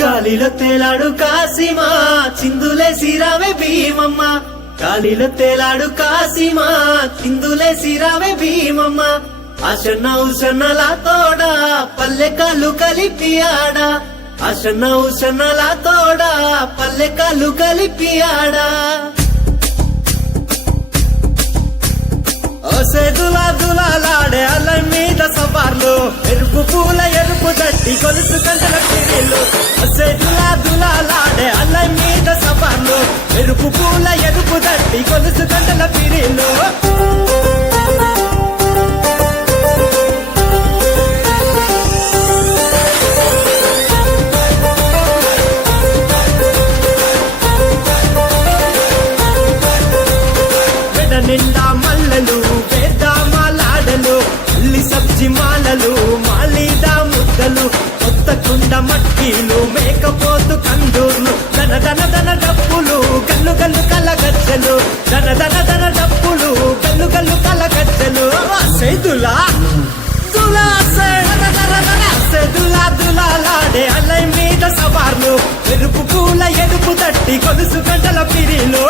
గాలిలో తేలాడు కాసిమా చిందులేసి రావే భీమమ్మ గాలిలో తేలాడు కాసిమా చిందులేసి రావే భీమమ్మ ఆశన్న ఉషన్నలా తోడా పల్లె కాళ్ళు కలిపి ఆడా ఆశన్న ఉషన్నలా తోడా పల్లె కాళ్ళు కలిపి ఆడా దులా దులాలాడే అల్ల మీద సవార్లు ఎరుపు పూల ఎరుపు దట్టి కొలుసు కంటల పిరిలు దులా దులాలాడే అల్ల మీద సవార్లు ఎరుపు పూల ఎరుపు దట్టి కొలుసు కంటల పిరిలు నిండా మల్లలు వేదామాలాడలు అల్లి సబ్జి మాలలు మాలీదా ముద్దలు కొత్త కుండ మట్టీలు మేకపోతు కందూర్లు దన దన దన డప్పులు గల్లు గల్లు కలగచ్చలు దన దన దన డప్పులు గల్లు గల్లు కలగచ్చలు సేదులా దులా సేదులా దులాలాడే అల్లై మీద సవార్లు ఎరుపు పూల ఎరుపు తట్టి కొలుసు గంటల పిరిలు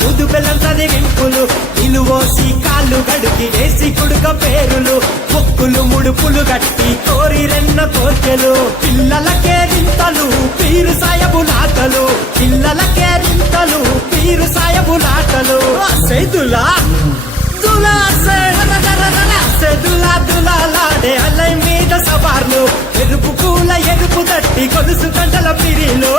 బుదు బెల్లంతది వింపులు ఇలువోసి కాళ్ళు గడికి వేసి కుడుక పేరులు మొక్కులు ముడుపులు గట్టి కోరి రెన్న కోర్కెలు పిల్లలకే రింతలు పీరు సాయబులాటలు పిల్లలకే రింతలు పీరు సాయబులాటలు సేదులా దులా సేదులా దులాలాడే అల్లై మీద సవార్లు ఎరుపు పూల ఎరుపు దట్టి కొలుసు గంటల పిరిలు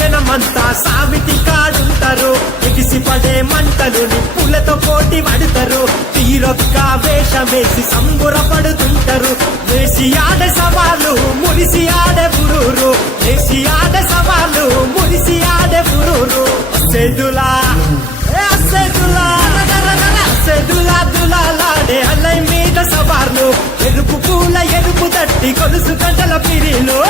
జనమంతా సావిటి కాడుంటారు ఎగిసి పడే మంటలు నిప్పులతో పోటీ పడతారు తీరొక్క వేషమేసి సంబురపడుతుంటారు వేసి ఆడే సవాలు మురిసి ఆడే పురూరు వేసి ఆడే సవాలు మురిసి ఆడే పురూరు సేదులా సేదులా దులాలాడే అల్లై మీద సవార్లు ఎరుపు పూల ఎరుపు తట్టి కొలుసు గంటల పిరిలు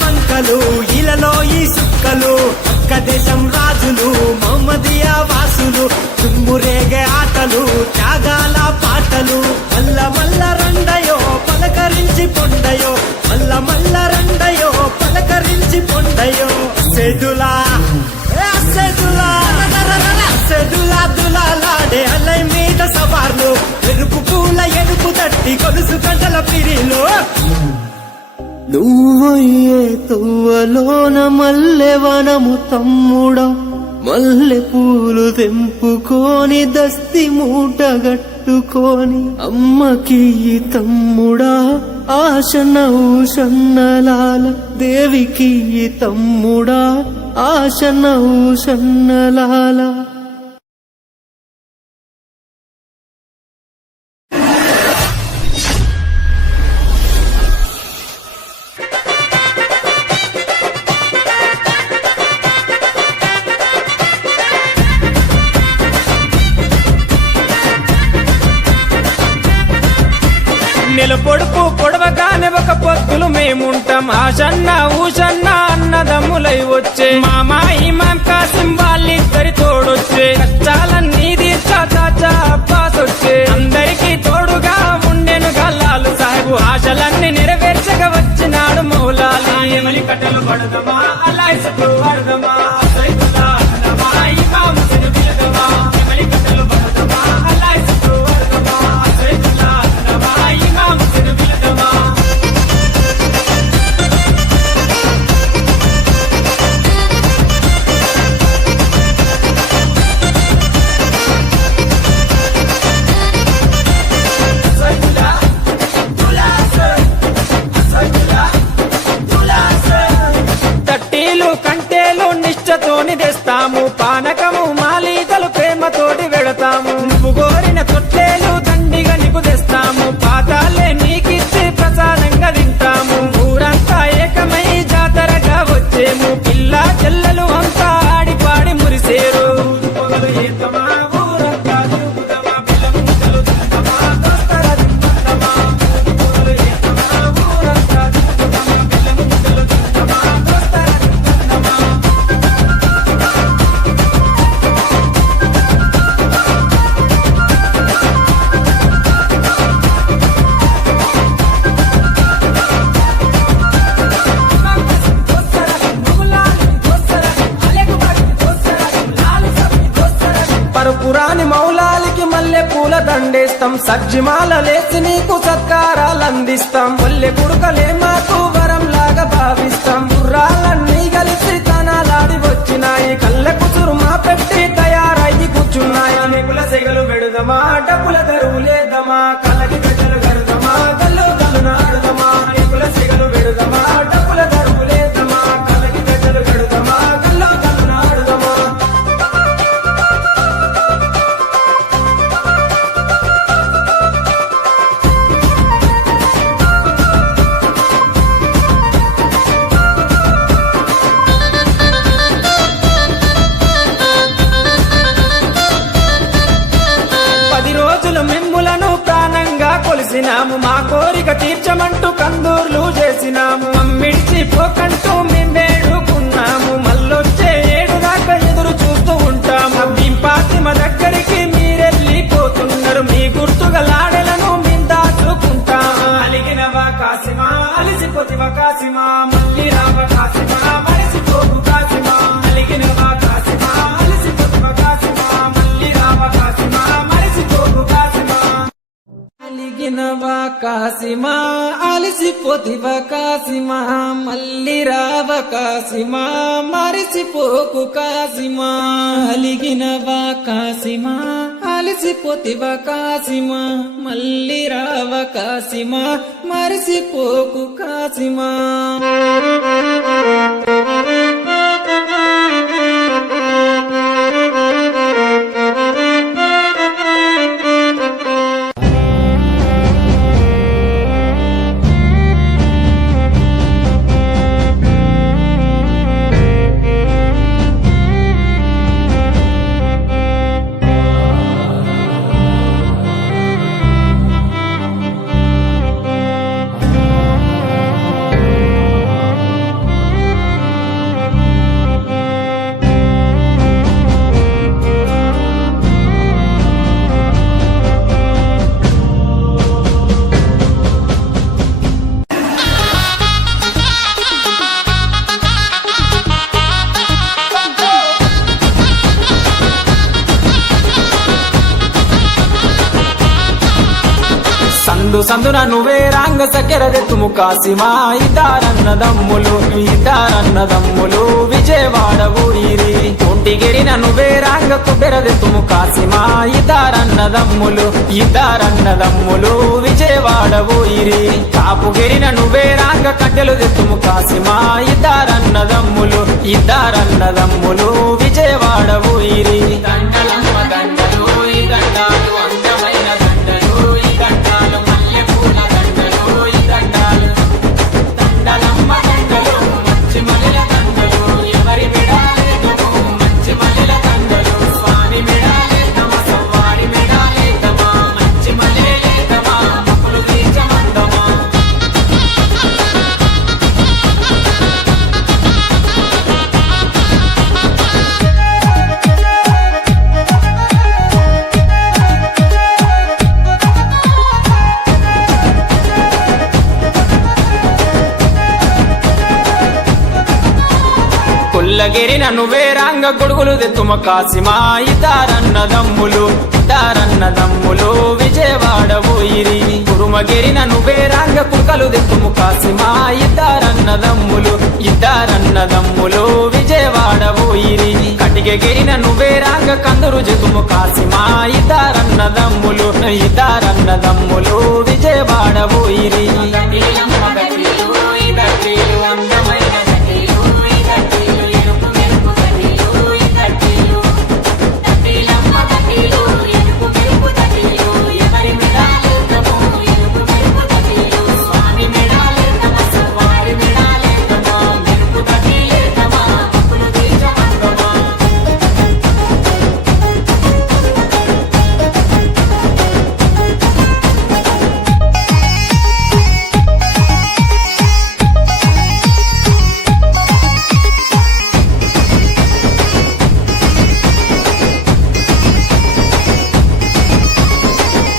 వంకలు ఇలలో ఈ సుక్కలు పక్క దేశం రాజులు మహమ్మదియా వాసులు తుమ్మురేగే ఆటలు త్యాగాల పాటలు మల్ల మల్ల రండయో పలకరించి పొండయో మల్ల మల్ల రండయో పలకరించి పొండయో సేదులా సేదులా దులాలాడే అల్లై మీద సవార్లు ఎరుపు పూల ఎరుపు తట్టి కొలుసు గంటల పిరిలు నువ్వయ్యే తువ్వలోన మల్లె వనము తమ్ముడా మల్లె పూలు తెంపుకొని దస్తి మూట గట్టుకొని అమ్మకి తమ్ముడా ఆశన ఊషన్నలాల దేవికి తమ్ముడా ఆశన ఊషన్నలాల పొడుపు పొడవగానే ఒక పొత్తులు మేముంటాం ఆశన్న ఊషన్న అన్నదమ్ములై వచ్చే మామా ఇమాం కాసిం వాళ్ళిద్దరి తోడొచ్చే కష్టాలన్నీ తీర్చా చాచా అబ్బాస్ వచ్చే అందరికీ తోడుగా ఉండెను గల్లాలు సాహెబు ఆశలన్నీ నెరవేర్చగా వచ్చినాడు మౌలాలి కట్టలు పడదమా అలా ఇసుకు పడదమా రాని మౌలాలికి మల్లె పూల దండేస్తాం, సజ్జిమాలలేసి నీకు సత్కారాలు అందిస్తాం. మల్లె గుడుకలే మాకు వరం లాగా భావిస్తాం. గుర్రాలన్నీ కలిసి తనాలాడి వచ్చినాయి, కళ్ళకు సురుమా పెట్టి తయారయ్యి కూర్చున్నాయి. నెగుల సెగలు పెడుదమా, డబ్బుల దరువు లేదమా, కలకి గజలు గరుదమా, గల్లు గల్లు నాడుదమా. నెగుల సెగలు పెడుదమా, డబ్బుల దరువు లేదమా, కలకి గజలు గరుదమా, గల్లు గల్లు నాడుదమా. మిమ్ములను ప్రాణంగా కొలిసినాము, మా కోరిక తీర్చమంటూ కందూర్లు చేసినాము. మమ్మిడిచి పోకంటూ మేమేడుకున్నాము, మళ్ళొచ్చే ఏడు దాకా ఎదురు చూస్తూ ఉంటాము. భీంపాతిమ దగ్గరికి మీరెళ్ళిపోతున్నారు, మీ గుర్తుగా లాడెలను మేము దాచుకుంటాము. అలిగినవా కాసిమా, అలిసిపోతివా కాసిమా, మళ్ళీ రావ కాసిమా, మరిసిపోకు కాసిమా. అలిగినవా కాసిమా, అలిసిపోతివా కాసిమా, మళ్ళీ రావ కాసిమా, మరిసిపోకు కాసిమా. అలిగినవా కాసిమా, అలిసిపోతివా కాసిమా, మళ్ళీ రావ కాసిమా, మరిసిపోకు కాసిమా. అలిగినవా కాసిమా, అలిసిపోతివా కాసిమా, మళ్ళీ రావ కాసిమా, మరిసిపోకు కాసిమా. సందు సందున నువ్వే రాంగ సకెరదెత్తుము కాసిమా. ఇద్దారన్నదమ్ములు ఇద్దారన్నదమ్ములు విజయవాడ ఊరిరి. ఒంటిగిరిన నువ్వే రాంగ కుబెరదెత్తుము కాసిమా. ఇద్దారన్నదమ్ములు ఇద్దారన్నదమ్ములు విజయవాడ ఊరిరి. కాపుగిరిన నువ్వే రాంగ కట్టెలు దెత్తుము కాసిమా. ఇద్దారన్నదమ్ములు ఇద్దారన్నదమ్ములు విజయవాడ ఊరిరి. దండలమ్మ దండలు ఈ దండాలు అందమైన దండలు ఈ దండాలు, మల్లె పూల దండలు ఈ దండాలు. దండలమ్మ దండలు మంచి మల్లెల దండలు, ఎవరి మెడాలేదమో మంచి మల్లెల దండలు. స్వామి మెడాలేదమా, సవ్వారి మెడాలేదమా, మంచి మల్లెలేదమా, మొక్కులు తీర్చమందమా. కొల్లగిరిన నువ్వే రాంగ గొడుగులు దెత్తుమ కాసిమా. ఇద్దారన్నదమ్ములు ఇద్దారన్నదమ్ములు విజయవాడ ఊరిరి. కురుమగిరిన నువ్వే రాంగ కుక్కలు దెత్తుము కాసిమా. ఇద్దారన్నదమ్ములు ఇద్దారన్నదమ్ములు విజయవాడ ఊరిరి. కటిగగిరిన నువ్వే రాంగ కందురు జెతుము కాసిమా. ఇద్దారన్నదమ్ములు ఇద్దారన్నదమ్ములు విజయవాడ ఊరిరి. అందమైన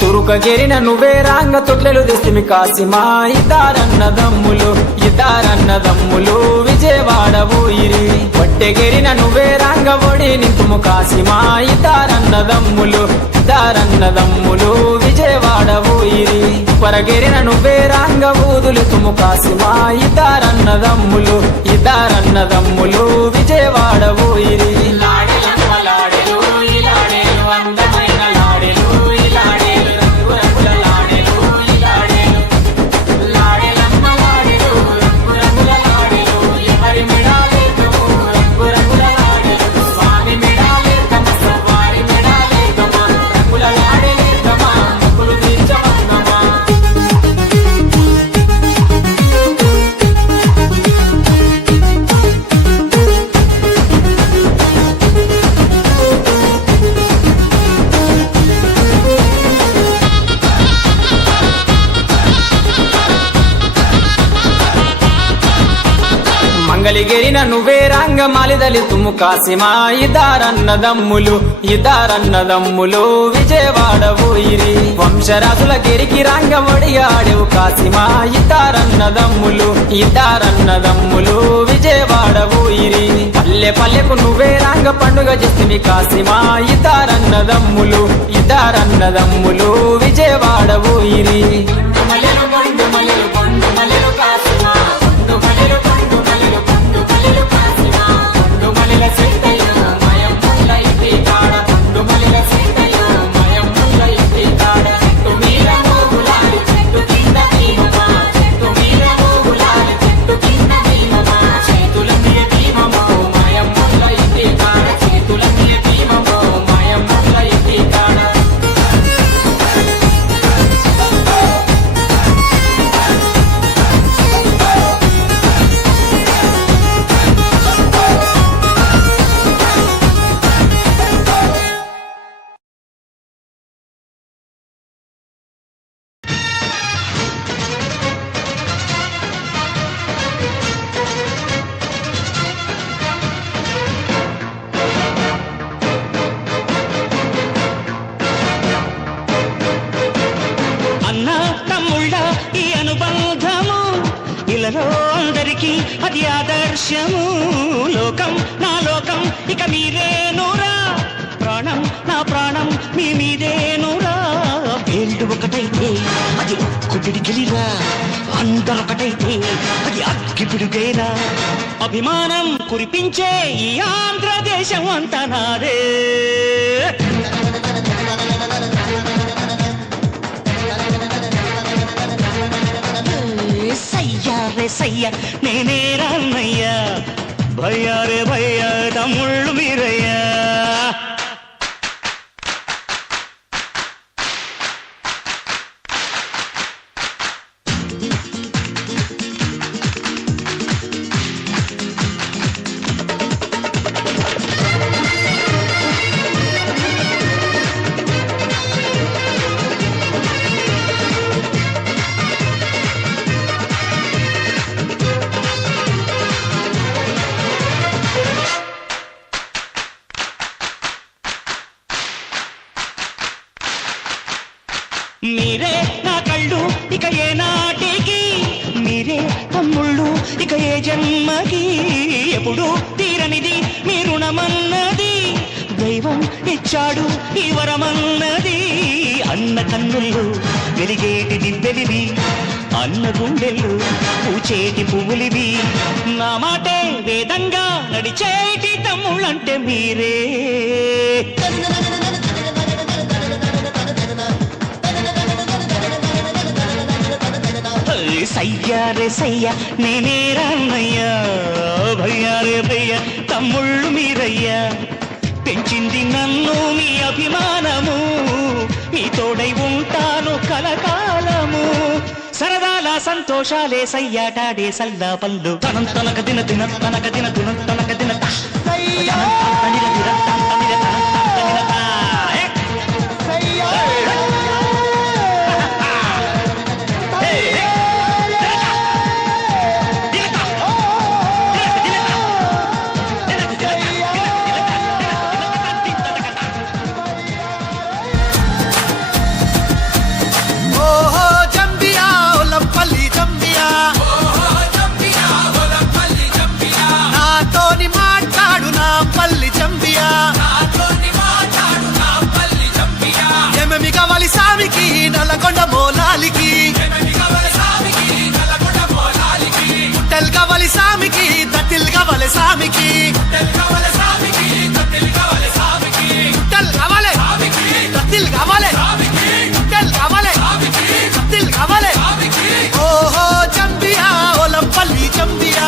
తురుకగిరిన నువ్వే రాంగ తొట్లెలు తెస్తిమి కాసిమా. ఇద్దారన్నదమ్ములు ఇద్దారన్నదమ్ములు విజయవాడ ఊరిరి. ఒట్టెగిరిన నువ్వే రాంగ ఒడి నింతుము కాసిమా. ఇద్దారన్న ఇద్దరన్నదమ్ములు ఇద్దరన్నదమ్ములు విజయవాడ ఊయిరి పరగెరిన నువ్వే రంగ ఊదులు తుము కాసిమా ఇద్దరన్నదమ్ములు ఇద్దరన్నదమ్ములు విజయవాడ ఊయిరి లాడెలమ్మ లాడెలు ఈ లాడేలు అందమైన లాడెలు ఈ లాడేలు రంగు రంగుల లాడెలు ఈ లాడేలు లాడెలమ్మ లాడెలు రంగు రంగుల లాడెలు ఎవరి మెడాలేకము రంగు రంగుల లాడెలు స్వామి మెడాలేకమ సవారి మెడాలేకమ రంగుల లాడెలేకమ ముక్కులు తీర్చవన్నమా మంగళగిరిన నువ్వే రంగ మాలిదలి తుమ్ము కాసిమా ఇద్దరన్నదమ్ములు ఇద్దరన్నదమ్ములు విజయవాడ ఊయిరి వంశరాజుల గిరికి రంగ ఒడిగాడెవు కాసిమా ఇద్దరన్నదమ్ములు ఇద్దరన్నదమ్ములు విజయవాడ ఊయిరి పల్లె పల్లెకు నువ్వే రంగ పండుగ చేసిమి కాసిమా ఇద్దరన్నదమ్ములు ఇద్దరన్నదమ్ములు విజయవాడ ఊయిరి మల్లెలు పండు మల్లెలు పండు మల్లెలు కాసిమా పండు మల్లెలు పండు మల్లెలు పండు మల్లెలు కాసిమా పండు మల్లెల సీతయ్య మయం ముల్ల ఇంటి కాడ పండు మల్లెల సీతయ్య మయం ముల్ల ఇంటి కాడ చెట్టు మీద మోగులాలి చెట్టు కింద భీమమా చెట్టు మీద మోగులాలి చెట్టు కింద భీమమా చేతుల మీద భీమమో మయం ముల్ల ఇంటి కాడ చేతుల మీద భీమమో మయం ముల్ల ఇంటి కాడ అన్న తమ్ముళ్ళ ఈ అనుబంధము ఇలలో అందరికీ అది ఆదర్శము లోకం నా లోకం ఇక మీరేనురా ప్రాణం నా ప్రాణం మీ మీదేనురా వేళ్ళు ఒకటైతే అది కుడిగిలిరా అందరొకటైతే అది అగ్గి పిడుగేరా అభిమానం కురిపించే ఈ ఆంధ్రదేశం అంతా నాదే సయ్యా రే సయ్యా నేనే రాన్నయ్యా భయ్యా రే భయ్యా తమ్ముళ్ళు మీరయ్యా మీరే నా కళ్ళు ఇక ఏ నాటికి మీరే తమ్ముళ్ళు ఇక ఏ జన్మకి ఎప్పుడు తీరనిది మీ రుణమన్నది దైవం ఇచ్చాడు ఈ వరమన్నది అన్న కన్నుల్లో వెలిగేటి దివ్వెలివి అన్న గుండెళ్ళు పూచేటి పువ్వులివి నా మాటే వేదంగా నడిచేటి తమ్ముళ్ళంటే మీరే సయ్యా రే సయ్యా నేనే రాన్నయ్యా భయ్యా రే భయ్యా తమ్ముళ్ళు మీరయ్యా పెంచింది నన్ను మీ అభిమానము మీ తోడై ఉంటాను కలకాలము సరదాల సంతోషాలే సయ్యాటాడే సల్లా పల్లు తనం తనక దిన దిన తనక దిన దిన తనక దిన నాతోని మాట్లాడు నా పల్లి జంబియా కవలి సామికి నల్లగొండ మోనాలికి పుట్టెల్ కవలి సామికి తట్టిల్ కవలి సామికి పుట్టెల్ కవలే తట్టిల్ కవలే పుట్టెల్ కవలే తట్టిల్ కవలే ఓహో చంపియా ఒలంపల్లి చంపియా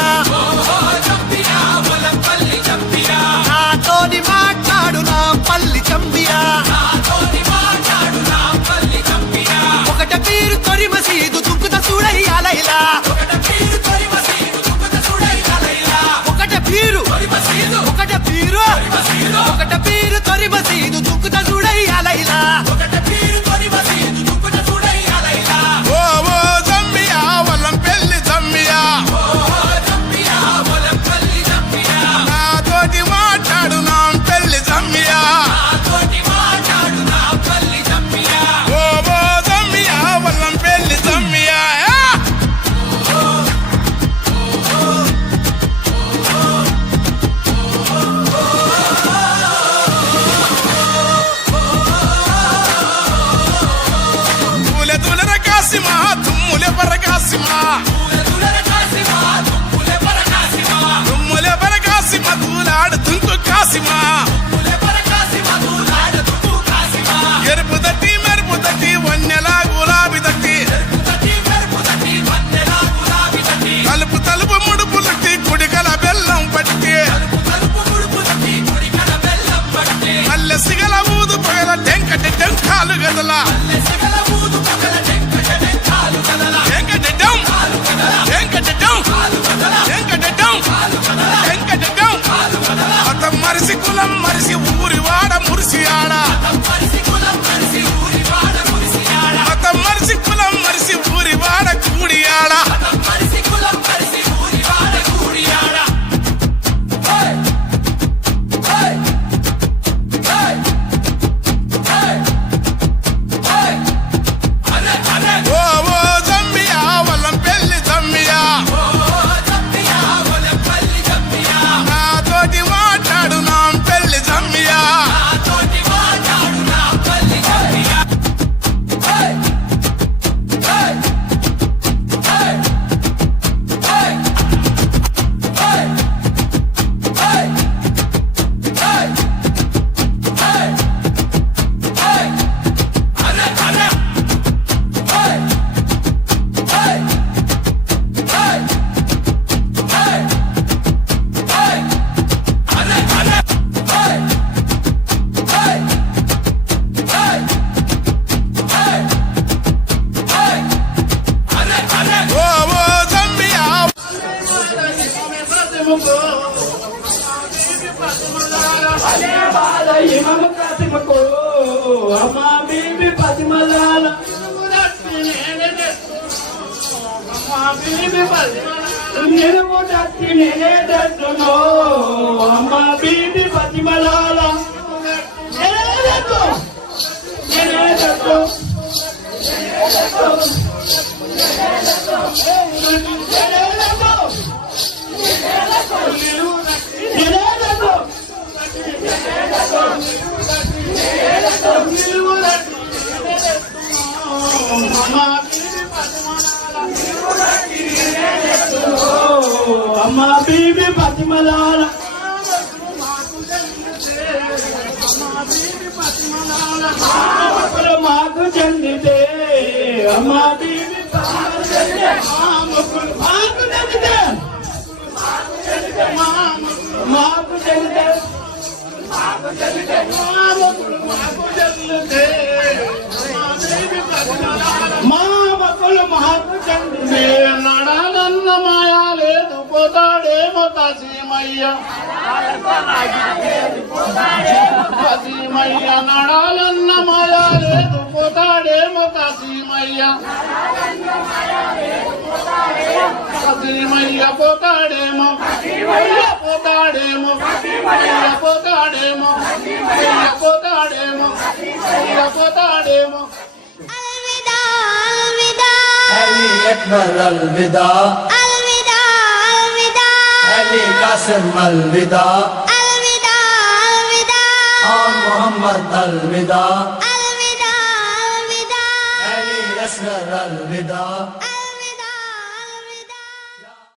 నాతోని మాట్లాడు నా పల్లి చంపియా ఒకట పీరు తొరి మసీదు దుక్కుత చూడయ్యాలైలా ఒకట పీరు తొరి మసీదు దుక్కుత చూడయ్యాలైలా ఓ ఓ జమ్మియా వల్లం పెళ్లి జమ్మియా నాతోటి మాట్లాడు నా పెళ్లి జమ్మియా ఓ ఓ జమ్మియా వల్లం పెళ్లి జమ్మియా తూలె తూలెర కాసిమా తుమ్ములె పరకాసిమా తుమ్ములె పరకాసిమా తూలాడు తుంకు కాసిమా ఎరుపు తట్టి మెరుపు తట్టి వన్నెలా గులాబీ తట్టి తలుపు తలుపు ముడుపు తట్టి కుడికల బెల్లం పట్టి మల్లె సిగల ఊదు పగల టెంకటి టెంకాలు గదల మతం మరిసి కులం మరిసి ఊరి వాడ మురిసి ఆడ మతం మరిసి కులం మరిసి ఊరి వాడ కూడి ఆడ ఓ ఓ జమ్మియా వల్లం పెళ్లి జమ్మియా నాతోటి మాట్లాడు నా పెళ్లి జమ్మియా ఓ ఓ జమ్మియా అమ్మా బీబీ పతిమలాల మాకు చెందితే అమ్మా బీబీ మాకు చెందితే మాకు చెందితే మా మక్కులు మాకు చెందితే నడాలన్న మాయా లేదు పోతాడేమో కాశీమయ్య కాశీమయ్య నడాలన్న మాయా లేదు పోతాడేమో కాశీమయ్య కాశీమయ్య పోతాడేమో పోతాడేమో పోతాడేమో పోతాడేమో పోతాడేమో علي أكبر الوداع الوداع الوداع علي قاسم الوداع الوداع الوداع آل محمد الوداع الوداع asghar alvida